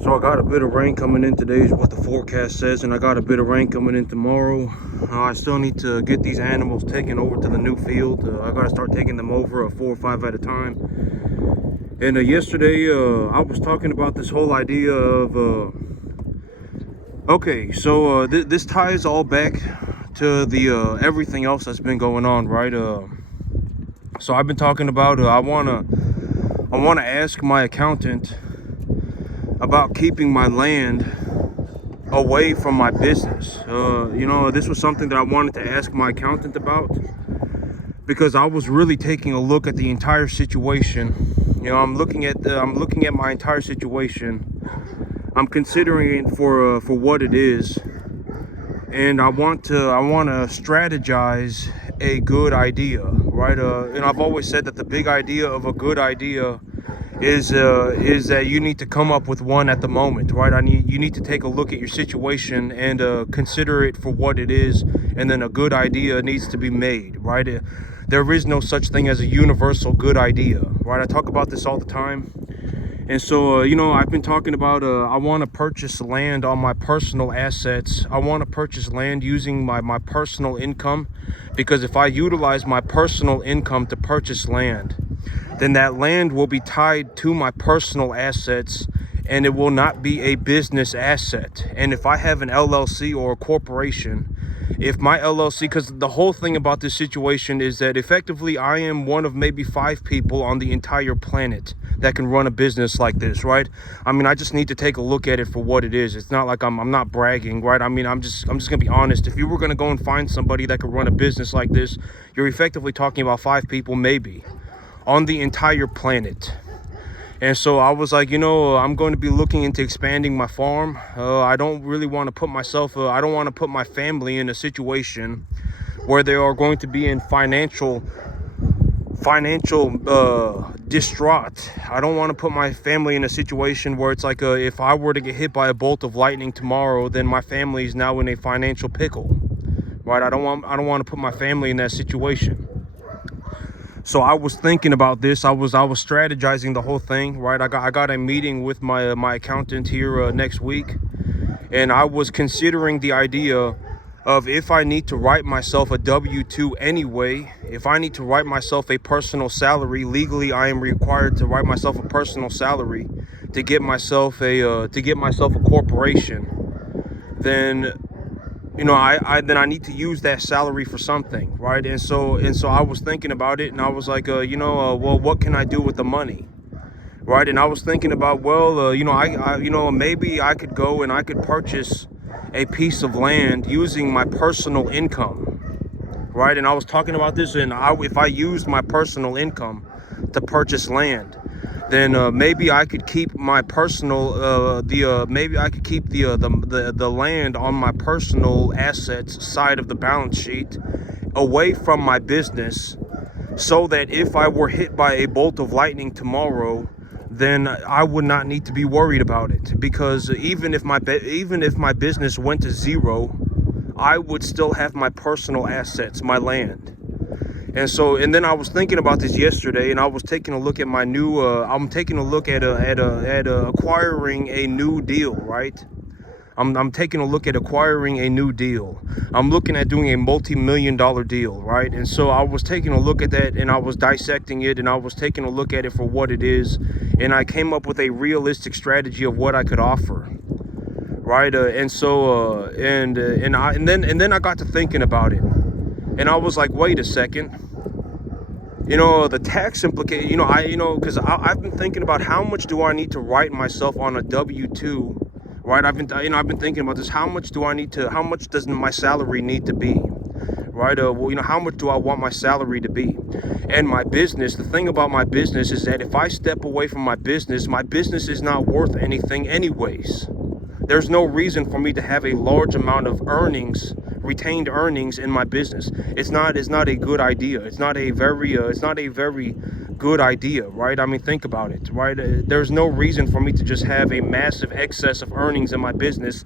So I got a bit of rain coming in today is what the forecast says, and I got a bit of rain coming in tomorrow. I still need to get these animals taken over to the new field. I got to start taking them over 4 or 5 at a time. And yesterday I was talking about this whole idea of okay, so this ties all back to the everything else that's been going on, right? So I've been talking about I wanna ask my accountant about keeping my land away from my business. This was something that I wanted to ask my accountant about because I was really taking a look at the entire situation. I'm looking at my entire situation. I'm considering it for what it is, and I want to strategize a good idea, right? And I've always said that the big idea of a good idea is that you need to come up with one at the moment, right? You need to take a look at your situation and consider it for what it is, and then a good idea needs to be made, right? There is no such thing as a universal good idea, right? I talk about this all the time. And so, I've been talking about, I want to purchase land on my personal assets. I want to purchase land using my personal income, because if I utilize my personal income to purchase land, then that land will be tied to my personal assets and it will not be a business asset. And if I have an LLC or a corporation, if my LLC, because the whole thing about this situation is that effectively I am one of maybe 5 people on the entire planet that can run a business like this, right? I mean, I just need to take a look at it for what it is. It's not like I'm not bragging, right? I mean, I'm just gonna be honest. If you were gonna go and find somebody that could run a business like this, you're effectively talking about 5 people maybe on the entire planet. And so I was like, I'm going to be looking into expanding my farm. I don't really want to put myself, I don't want to put my family in a situation where they are going to be in financial distraught. I don't want to put my family in a situation where it's like, if I were to get hit by a bolt of lightning tomorrow, then my family is now in a financial pickle, right? I don't want to put my family in that situation. So I was thinking about this. I was strategizing the whole thing, right? I got a meeting with my accountant here next week, and I was considering the idea of, if I need to write myself a W-2 anyway, if I need to write myself a personal salary, legally I am required to write myself a personal salary to get myself a corporation, then I need to use that salary for something, right? And so I was thinking about it, and I was like, well, what can I do with the money, right? And I was thinking about, well, maybe I could go and I could purchase a piece of land using my personal income, right? And I was talking about this, and if I used my personal income to purchase land, then maybe I could keep my personal maybe I could keep the land on my personal assets side of the balance sheet away from my business, so that if I were hit by a bolt of lightning tomorrow, then I would not need to be worried about it, because even if my business went to zero, I would still have my personal assets, my land. And then I was thinking about this yesterday, and I was taking a look at my new. I'm taking a look at acquiring a new deal, right? I'm taking a look at acquiring a new deal. I'm looking at doing a multi-million-dollar deal, right? And so I was taking a look at that, and I was dissecting it, and I was taking a look at it for what it is, and I came up with a realistic strategy of what I could offer, right? And then I got to thinking about it, and I was like, wait a second. The tax implication, because I've been thinking about how much do I need to write myself on a W-2, right? I've been thinking about this. How much does my salary need to be, right? How much do I want my salary to be? And my business, the thing about my business is that if I step away from my business is not worth anything anyways. There's no reason for me to have a large amount of retained earnings in my business. It's not a good idea. It's not a very good idea, right? I mean, think about it, right? There's no reason for me to just have a massive excess of earnings in my business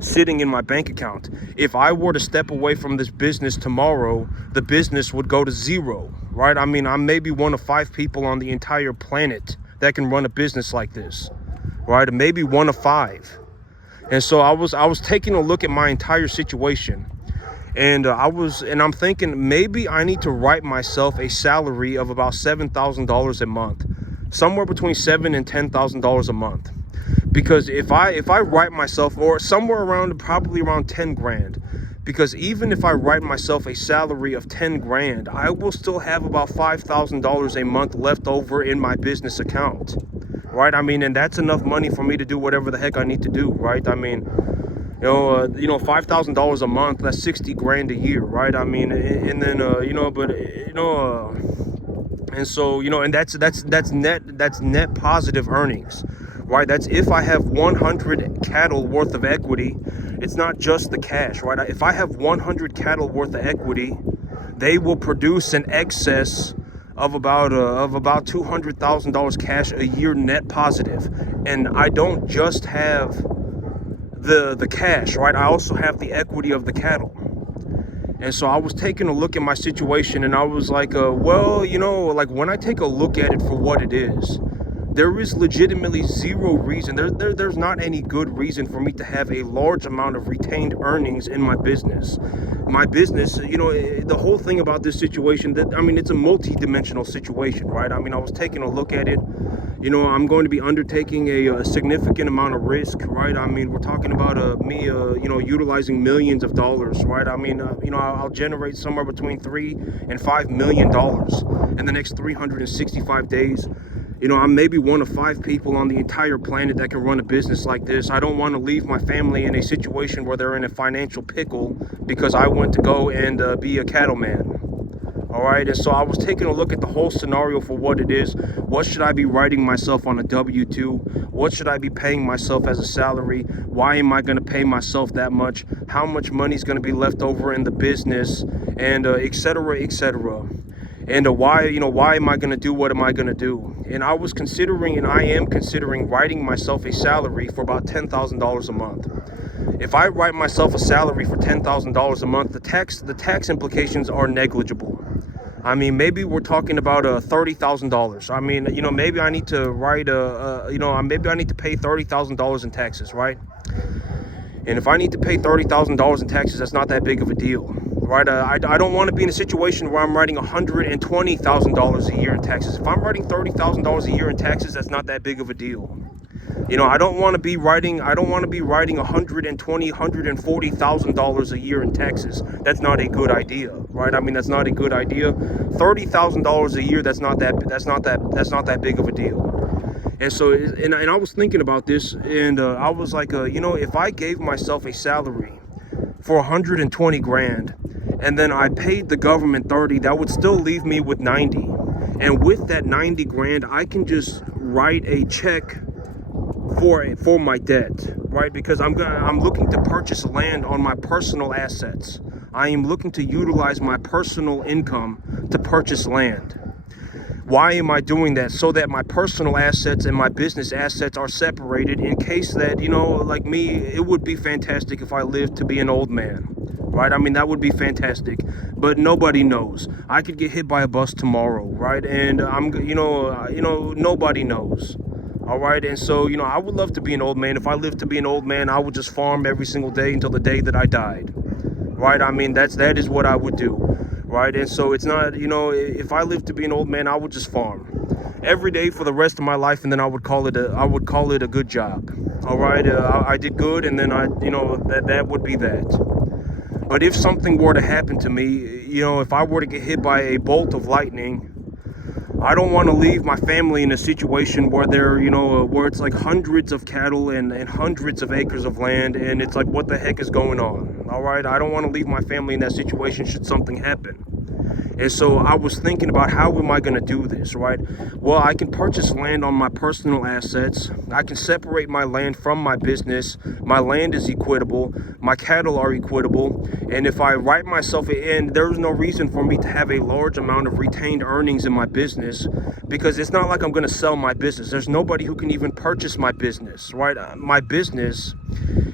sitting in my bank account. If I were to step away from this business tomorrow, the business would go to zero, right? I mean, I'm maybe one of 5 people on the entire planet that can run a business like this, right? Maybe one of five. And so I was taking a look at my entire situation, and I'm thinking maybe I need to write myself a salary of about $7,000 a month, somewhere between $7,000 and $10,000 a month. Because if I write myself, or somewhere around, probably around 10 grand, because even if I write myself a salary of 10 grand, I will still have about $5,000 a month left over in my business account, right? I mean, and that's enough money for me to do whatever the heck I need to do, right? I mean, $5,000 a month, that's 60 grand a year, right? I mean, and then, and so, and that's net positive earnings, right? That's if I have 100 cattle worth of equity. It's not just the cash, right? If I have 100 cattle worth of equity, they will produce an excess of about $200,000 cash a year net positive. And I don't just have the cash, right? I also have the equity of the cattle. And so I was taking a look at my situation, and I was like, like when I take a look at it for what it is, there is legitimately zero reason. There's not any good reason for me to have a large amount of retained earnings in my business. My business, the whole thing about this situation, it's a multi-dimensional situation, right? I mean, I was taking a look at it. I'm going to be undertaking a significant amount of risk, right? I mean, we're talking about me, utilizing millions of dollars, right? I mean, I'll generate somewhere between $3 and $5 million in the next 365 days. I'm maybe one of 5 people on the entire planet that can run a business like this. I don't want to leave my family in a situation where they're in a financial pickle because I want to go and be a cattleman. All right, and so I was taking a look at the whole scenario for what it is. What should I be writing myself on a W-2? What should I be paying myself as a salary? Why am I going to pay myself that much? How much money is going to be left over in the business? And et cetera, et cetera. And why am I going to do what am I going to do? And I was considering, and I am considering, writing myself a salary for about $10,000 a month. If I write myself a salary for $10,000 a month, the tax implications are negligible. I mean, maybe we're talking about $30,000. I mean, maybe I need to write maybe I need to pay $30,000 in taxes, right? And if I need to pay $30,000 in taxes, that's not that big of a deal, right? I don't want to be in a situation where I'm writing $120,000 a year in taxes. If I'm writing $30,000 a year in taxes, that's not that big of a deal. I don't want to be writing $120,000, $140,000 a year in taxes. That's not a good idea, right? I mean, that's not a good idea. $30,000 a year, that's not that big of a deal. And so, and I was thinking about this, and I was like, if I gave myself a salary for 120 grand, and then I paid the government 30, that would still leave me with 90. And with that 90 grand, I can just write a check for my debt, right? Because I'm looking to purchase land on my personal assets. I am looking to utilize my personal income to purchase land. Why am I doing that? So that my personal assets and my business assets are separated in case that, like me, it would be fantastic if I lived to be an old man, right? I mean, that would be fantastic, but nobody knows. I could get hit by a bus tomorrow, right? And nobody knows. All right, and so, I would love to be an old man. If I lived to be an old man, I would just farm every single day until the day that I died, right? I mean, that is what I would do, right? And so it's not, if I lived to be an old man, I would just farm every day for the rest of my life, and then I would call it a good job. All right, I did good, and then that would be that. But if something were to happen to me, if I were to get hit by a bolt of lightning, I don't want to leave my family in a situation where where it's like hundreds of cattle and hundreds of acres of land, and it's like, what the heck is going on? All right, I don't want to leave my family in that situation should something happen. And so I was thinking about, how am I going to do this, right? Well, I can purchase land on my personal assets. I can separate my land from my business. My land is equitable. My cattle are equitable. And if I write myself in, there's no reason for me to have a large amount of retained earnings in my business, because it's not like I'm going to sell my business. There's nobody who can even purchase my business, right? My business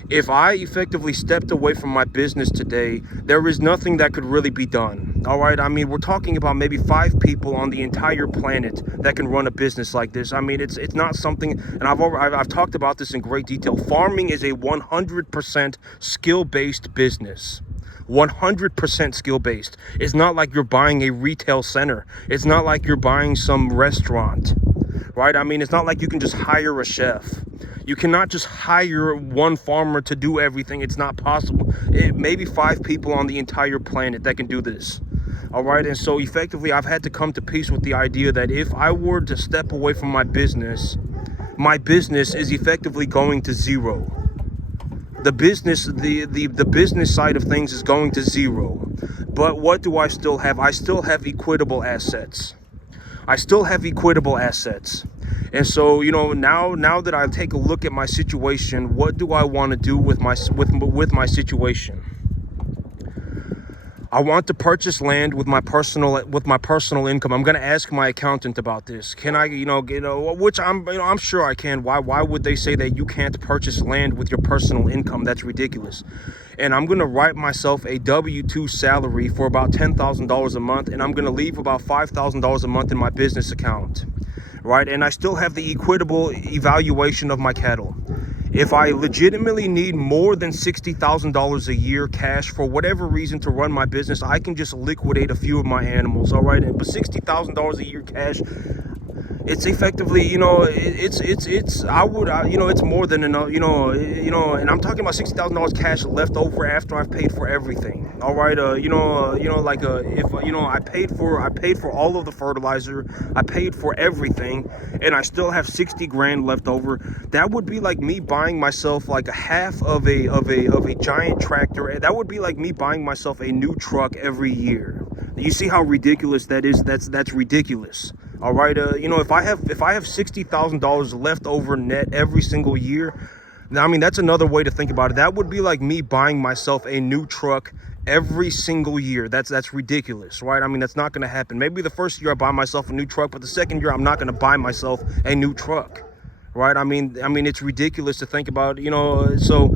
If I effectively stepped away from my business today, there is nothing that could really be done. All right. I mean, we're talking about maybe 5 people on the entire planet that can run a business like this. I mean, it's not something, and I've talked about this in great detail. Farming is a 100% skill-based business. 100% skill-based. It's not like you're buying a retail center. It's not like you're buying some restaurant, right? I mean, it's not like you can just hire a chef. You cannot just hire one farmer to do everything. It's not possible. Maybe 5 people on the entire planet that can do this. All right. And so effectively, I've had to come to peace with the idea that if I were to step away from my business is effectively going to zero. The business, the business side of things is going to zero. But what do I still have? I still have equitable assets. And so, you know, now that I take a look at my situation, what do I want to do with my situation? I want to purchase land with my personal income. I'm going to ask my accountant about this. Can I, which I'm sure I can. Why would they say that you can't purchase land with your personal income? That's ridiculous. And I'm going to write myself a W-2 salary for about $10,000 a month, and I'm going to leave about $5,000 a month in my business account, right? And I still have the equitable evaluation of my cattle. If I legitimately need more than $60,000 a year cash for whatever reason to run my business, I can just liquidate a few of my animals, all right? But $60,000 a year cash, it's effectively, it's more than enough, and I'm talking about $60,000 cash left over after I've paid for everything. All right. I paid for all of the fertilizer, I paid for everything, and I still have 60 grand left over. That would be like me buying myself like a half of a giant tractor. That would be like me buying myself a new truck every year. You see how ridiculous that is? That's ridiculous. All right. If I have $60,000 left over net every single year, now, I mean, that's another way to think about it. That would be like me buying myself a new truck every single year. That's ridiculous, right? I mean, that's not going to happen. Maybe the first year I buy myself a new truck, but the second year I'm not going to buy myself a new truck, right? I mean, it's ridiculous to think about, so,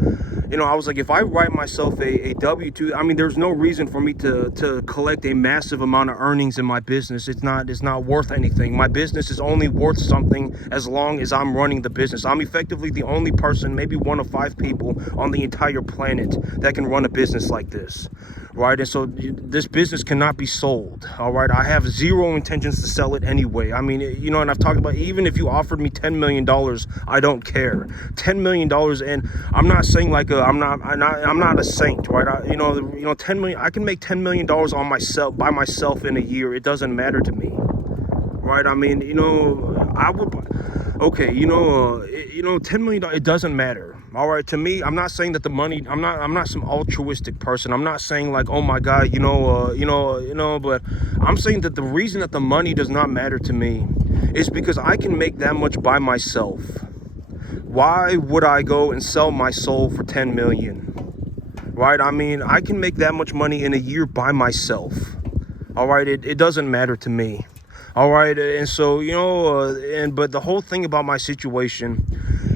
I was like, if I write myself a W-2, I mean, there's no reason for me to collect a massive amount of earnings in my business. It's not worth anything. My business is only worth something as long as I'm running the business. I'm effectively the only person, maybe one of 5 people on the entire planet that can run a business like this, right? And so this business cannot be sold, all right? I have zero intentions to sell it anyway. I mean, and I've talked about, even if you offered me $10 million, I don't care. $10 million, and I'm not saying like I'm not a saint, right? 10 million. I can make $10 million by myself in a year. It doesn't matter to me, right? I mean, I would. Okay, $10 million. It doesn't matter. All right, to me, I'm not saying that the money. I'm not some altruistic person. I'm not saying like, oh my God, But I'm saying that the reason that the money does not matter to me is because I can make that much by myself. Why would I go and sell my soul for 10 million? Right? I mean, I can make that much money in a year by myself. All right, it doesn't matter to me. All right, and so, but the whole thing about my situation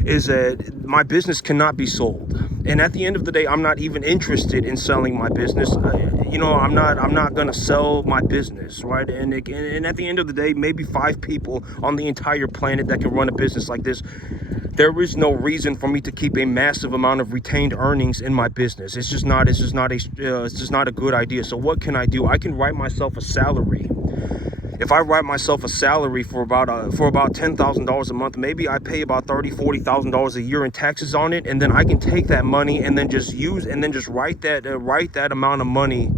is that my business cannot be sold. And at the end of the day, I'm not even interested in selling my business. I'm not going to sell my business, right? And at the end of the day, maybe 5 people on the entire planet that can run a business like this. There is no reason for me to keep a massive amount of retained earnings in my business. It's just not a good idea. So what can I do? I can write myself a salary. If I write myself a salary for about $10,000 a month, maybe I pay about $40,000 a year in taxes on it, and then I can take that money and then just write that amount of money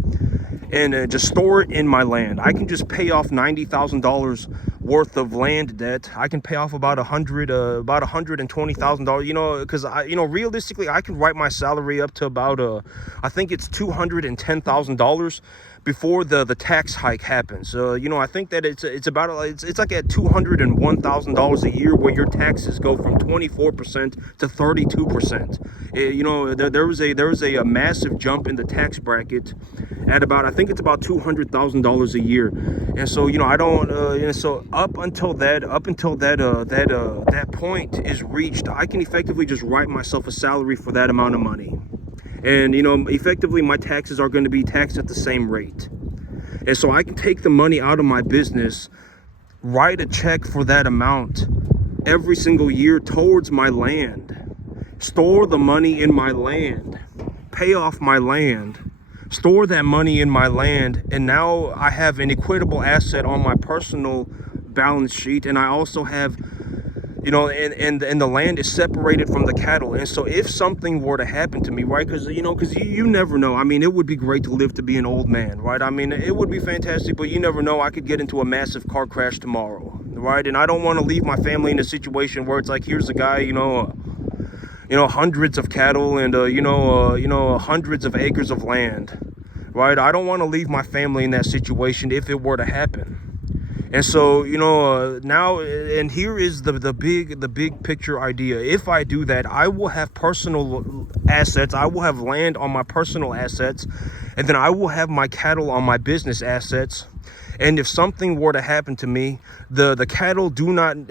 and just store it in my land. I can just pay off $90,000 worth of land debt. I can pay off about $120,000, because realistically, I can write my salary up to about I think it's $210,000. before the tax hike happens. I think that it's about it's like at $201,000 a year, where your taxes go from 24% to 32%. There was a massive jump in the tax bracket at about, I think it's about $200,000 a year. And so I don't and so up until that point is reached, I can effectively just write myself a salary for that amount of money. And effectively my taxes are going to be taxed at the same rate. And so I can take the money out of my business, write a check for that amount every single year towards my land, store the money in my land, pay off my land, store that money in my land, and now I have an equitable asset on my personal balance sheet. And I also have, and the land is separated from the cattle. And so if something were to happen to me, right, because you never know. I mean, it would be great to live to be an old man, right? I mean, it would be fantastic, but you never know. I could get into a massive car crash tomorrow, right? And I don't want to leave my family in a situation where it's like, here's a guy, hundreds of cattle and hundreds of acres of land, right? I don't want to leave my family in that situation if it were to happen. And so now, and here is the big picture idea. If I do that, I will have personal assets, I will have land on my personal assets, and then I will have my cattle on my business assets. And if something were to happen to me, the cattle do not when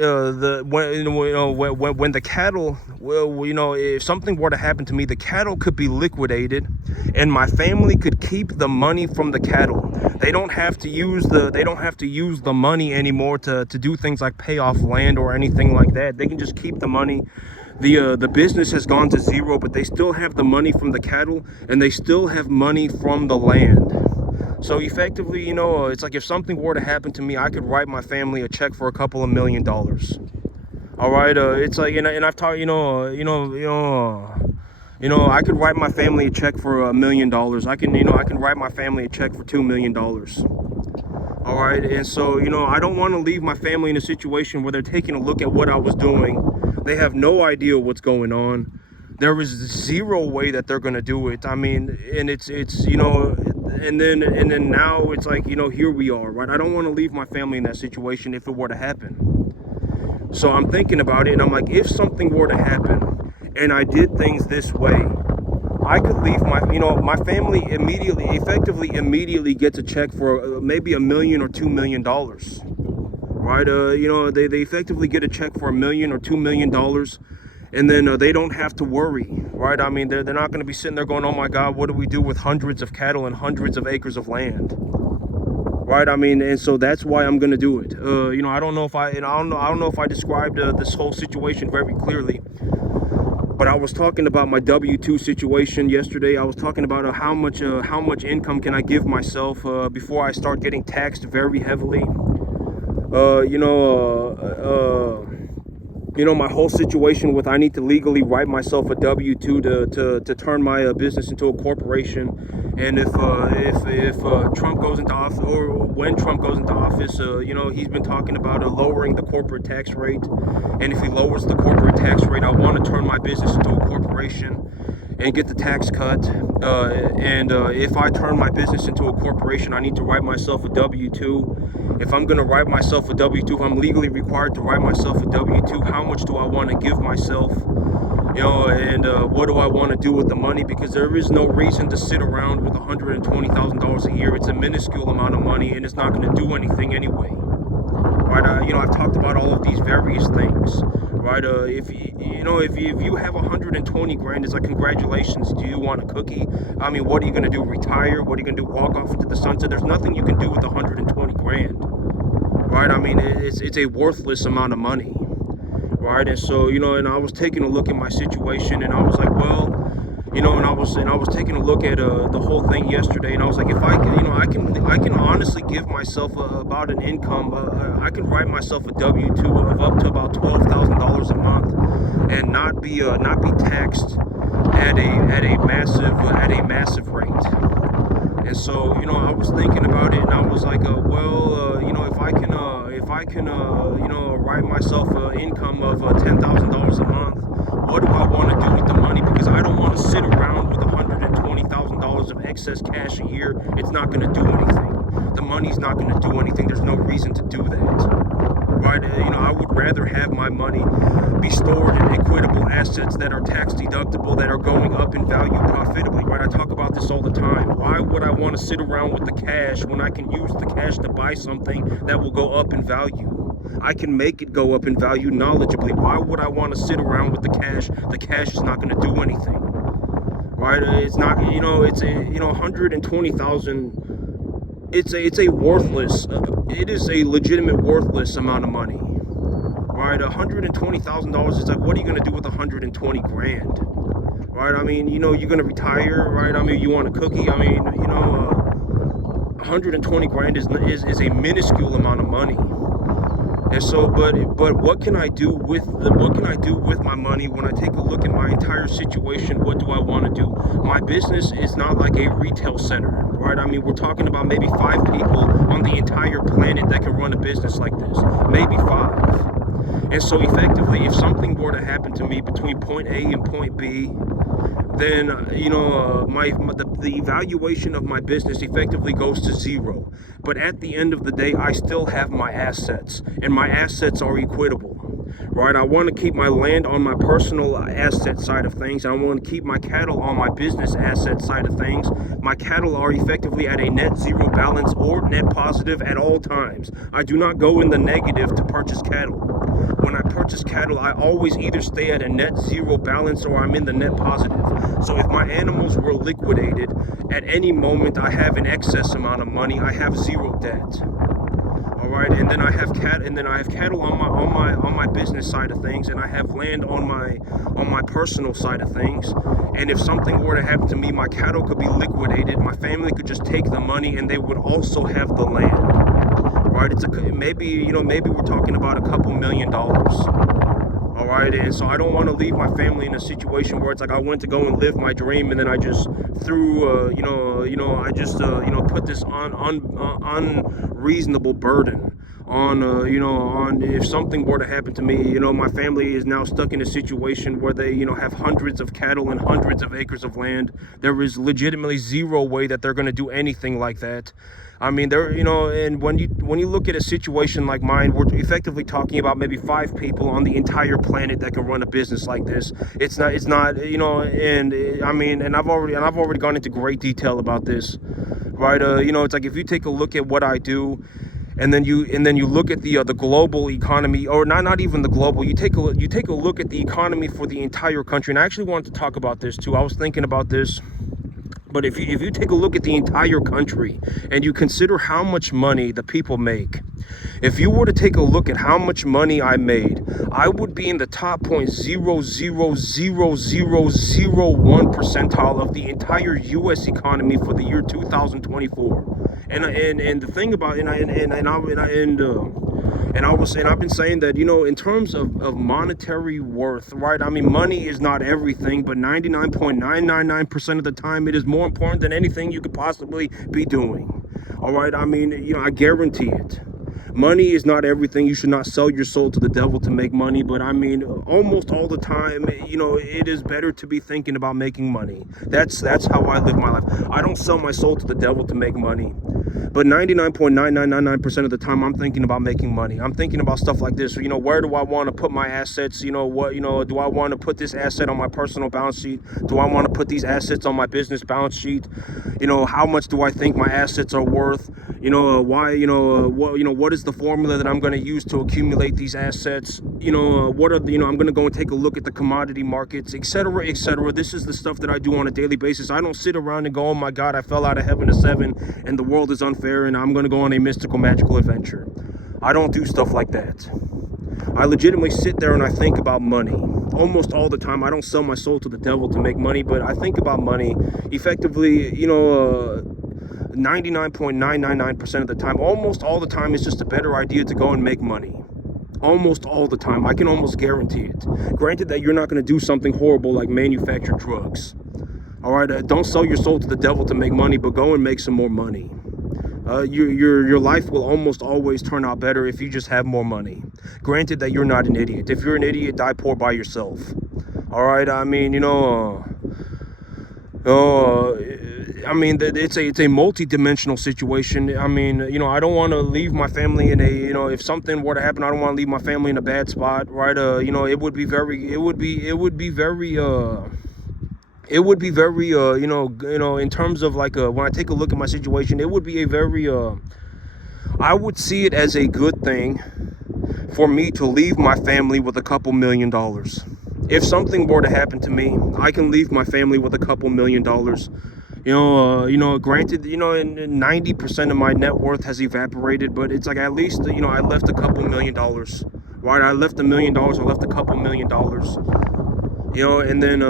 the cattle, if something were to happen to me, the cattle could be liquidated, and my family could keep the money from the cattle. They don't have to use the money anymore to do things like pay off land or anything like that. They can just keep the money. The business has gone to zero, but they still have the money from the cattle, and they still have money from the land. So effectively, it's like if something were to happen to me, I could write my family a check for a couple of $1 million. All right, it's like, and I've talked, I could write my family a check for $1 million. I can write my family a check for $2 million. All right, and so I don't want to leave my family in a situation where they're taking a look at what I was doing. They have no idea what's going on. There is zero way that they're gonna do it. I mean, and it's and then now it's like, here we are, right? I don't want to leave my family in that situation if it were to happen. So I'm thinking about it, and I'm like, if something were to happen and I did things this way, I could leave my family immediately gets a check for maybe $1 million or $2 million, right? They effectively get a check for $1 million or $2 million. And then they don't have to worry, right? I mean, they're not going to be sitting there going, oh my God, what do we do with hundreds of cattle and hundreds of acres of land, right? I mean, and so that's why I'm going to do it. I don't know if I described this whole situation very clearly, but I was talking about my W-2 situation yesterday. I was talking about how much income can I give myself before I start getting taxed very heavily. My whole situation with I need to legally write myself a W-2 to turn my business into a corporation. And if Trump goes into office, or when Trump goes into office, he's been talking about lowering the corporate tax rate. And if he lowers the corporate tax rate, I want to turn my business into a corporation and get the tax cut. If I turn my business into a corporation, I need to write myself a W-2. If I'm going to write myself a W-2, if I'm legally required to write myself a W-2, how much do I want to give myself? What do I want to do with the money? Because there is no reason to sit around with $120,000 a year. It's a minuscule amount of money, and it's not going to do anything anyway. Right? I've talked about all of these various things. Right? If you have 120 grand, it's like, congratulations. Do you want a cookie? I mean, what are you going to do? Retire? What are you going to do? Walk off into the sunset? There's nothing you can do with 120 grand. Right? I mean, it's a worthless amount of money. Right? And so, and I was taking a look at my situation, and I was like, well, and I was taking a look at the whole thing yesterday, and I was like, if I can, I can honestly give myself about an income. I can write myself a W-2 of up to about $12,000 a month, and not be taxed at a massive rate. And so, I was thinking about it, and I was like, if I can write myself an income of $10,000 a month, what do I want to do with the money? Because I don't want to sit around with $120,000 $120,000 of excess cash a year, it's not going to do anything. The money's not going to do anything. There's no reason to do that. Right? I would rather have my money be stored in equitable assets that are tax deductible, that are going up in value profitably, right? I talk about this all the time. Why would I want to sit around with the cash when I can use the cash to buy something that will go up in value? I can make it go up in value knowledgeably. Why would I want to sit around with the cash? The cash is not going to do anything, right? It's not, it's a, 120,000. It's a worthless, it is a legitimate worthless amount of money, right? $120,000 is like, what are you going to do with 120 grand, right? I mean, you're going to retire, right? I mean, you want a cookie? I mean, 120 grand is a minuscule amount of money. And so, but what can I do with my money when I take a look at my entire situation? What do I want to do? My business is not like a retail center, right? I mean, we're talking about maybe 5 people on the entire planet that can run a business like this, maybe 5. And so effectively, if something were to happen to me between point A and point B, then the evaluation of my business effectively goes to 0. But at the end of the day, I still have my assets, and my assets are equitable, right? I want to keep my land on my personal asset side of things, and I want to keep my cattle on my business asset side of things. My cattle are effectively at a net 0 balance or net positive at all times. I do not go in the negative to purchase cattle. When I purchase cattle, I always either stay at a net 0 balance or I'm in the net positive. So if my animals were liquidated at any moment, I have an excess amount of money. I have 0 debt. All right, and then I have cattle on my business side of things, and I have land on my personal side of things. And if something were to happen to me, my cattle could be liquidated. My family could just take the money, and they would also have the land. Right? Maybe we're talking about a couple $1 million. All right, and so I don't want to leave my family in a situation where it's like I went to go and live my dream, and then I just threw, put this unreasonable burden on if something were to happen to me. My family is now stuck in a situation where they have hundreds of cattle and hundreds of acres of land. There is legitimately 0 way that they're going to do anything like that. I mean, and when you look at a situation like mine, we're effectively talking about maybe 5 people on the entire planet that can run a business like this. It's not, and I mean, and I've already gone into great detail about this, right? It's like if you take a look at what I do, and then you look at the global economy, or not even the global. You take a look at the economy for the entire country. And I actually wanted to talk about this too. I was thinking about this. But if you take a look at the entire country and you consider how much money the people make, if you were to take a look at how much money I made, I would be in the top 0.00001 percentile of the entire U.S. economy for the year 2024. And the thing about I've been saying that, in terms of monetary worth, right? I mean, money is not everything, but 99.999% of the time, it is more important than anything you could possibly be doing. All right. I mean, I guarantee it. Money is not everything. You should not sell your soul to the devil to make money. But I mean, almost all the time, it is better to be thinking about making money. That's how I live my life. I don't sell my soul to the devil to make money. But 99.9999% of the time, I'm thinking about making money. I'm thinking about stuff like this. Where do I want to put my assets? Do I want to put this asset on my personal balance sheet? Do I want to put these assets on my business balance sheet? How much do I think my assets are worth? What is the formula that I'm going to use to accumulate these assets? I'm going to go and take a look at the commodity markets, etc., etc. This is the stuff that I do on a daily basis. I don't sit around and go, oh my God, I fell out of heaven to 7 and the world is unfair and I'm going to go on a mystical, magical adventure. I don't do stuff like that. I legitimately sit there and I think about money. Almost all the time. I don't sell my soul to the devil to make money, but I think about money effectively, 99.999% of the time. Almost all the time, it's just a better idea to go and make money. Almost all the time. I can almost guarantee it. Granted that you're not going to do something horrible like manufacture drugs. All right, don't sell your soul to the devil to make money, but go and make some more money. Your life will almost always turn out better if you just have more money. Granted that you're not an idiot. If you're an idiot, die poor by yourself. All right, I mean, I mean, it's a multi-dimensional situation. I mean, I don't want to leave my family in a, if something were to happen, I don't want to leave my family in a bad spot, right? It would be very, in terms of like, when I take a look at my situation, it would be a very, I would see it as a good thing for me to leave my family with a couple $1,000,000. If something were to happen to me, I can leave my family with a couple $1,000,000. Granted, and 90% of my net worth has evaporated, but it's like at least, I left a couple $1,000,000, right? I left $1,000,000, I left a couple $1,000,000, and then,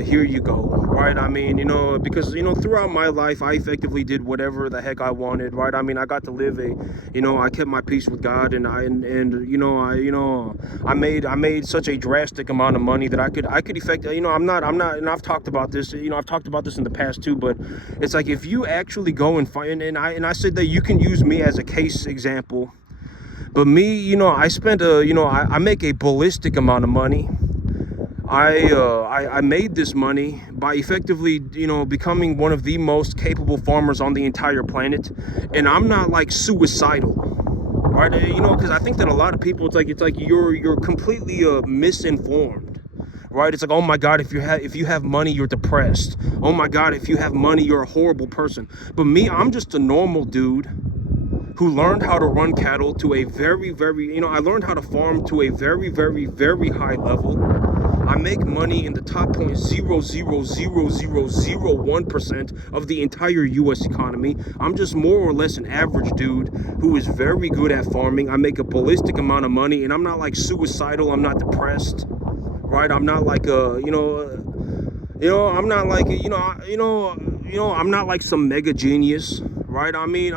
here you go, right? I mean, because, throughout my life, I effectively did whatever the heck I wanted, right? I mean, I got to live I kept my peace with God, and I made such a drastic amount of money that I could effect, I'm not, and I've talked about this, I've talked about this in the past too, but it's like, if you actually go and find, and I said that you can use me as a case example, but me, I spent I make a ballistic amount of money. I made this money by effectively, becoming one of the most capable farmers on the entire planet, and I'm not like suicidal, right? Because I think that a lot of people, it's like you're completely misinformed, right? It's like, oh my God, if you have money, you're depressed. Oh my God, if you have money, you're a horrible person. But me, I'm just a normal dude who learned how to run cattle to a very, very, I learned how to farm to a very, very, very high level. I make money in the top 0.0000001% of the entire U.S. economy. I'm just more or less an average dude who is very good at farming. I make a ballistic amount of money, and I'm not like suicidal. I'm not depressed, right? I'm not like I'm not like I'm not like some mega genius, right? I mean,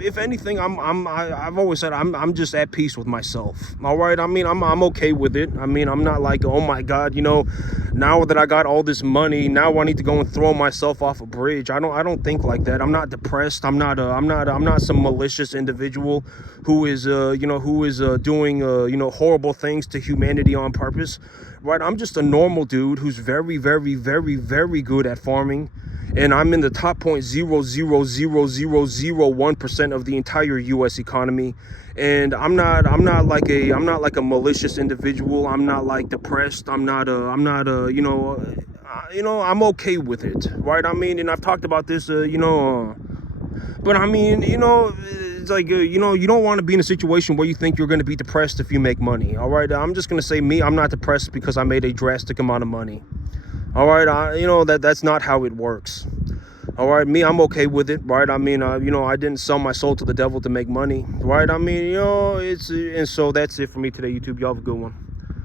if anything, I've always said I'm just at peace with myself. All right. I mean, I'm okay with it. I mean, I'm not like, oh my God, now that I got all this money, now I need to go and throw myself off a bridge. I don't think like that. I'm not depressed. I'm not some malicious individual who is doing horrible things to humanity on purpose, right? I'm just a normal dude who's very, very, very, very good at farming. And I'm in the top 0.0000001% of the entire U.S. economy. And I'm not like a malicious individual. I'm not like depressed. I'm okay with it, right? I mean, and I've talked about this, but I mean, it's like, you don't want to be in a situation where you think you're going to be depressed if you make money. All right. I'm just going to say, me, I'm not depressed because I made a drastic amount of money. All right, that's not how it works. All right, me, I'm okay with it, right? I mean, I didn't sell my soul to the devil to make money, right? I mean, and so that's it for me today, YouTube. Y'all have a good one.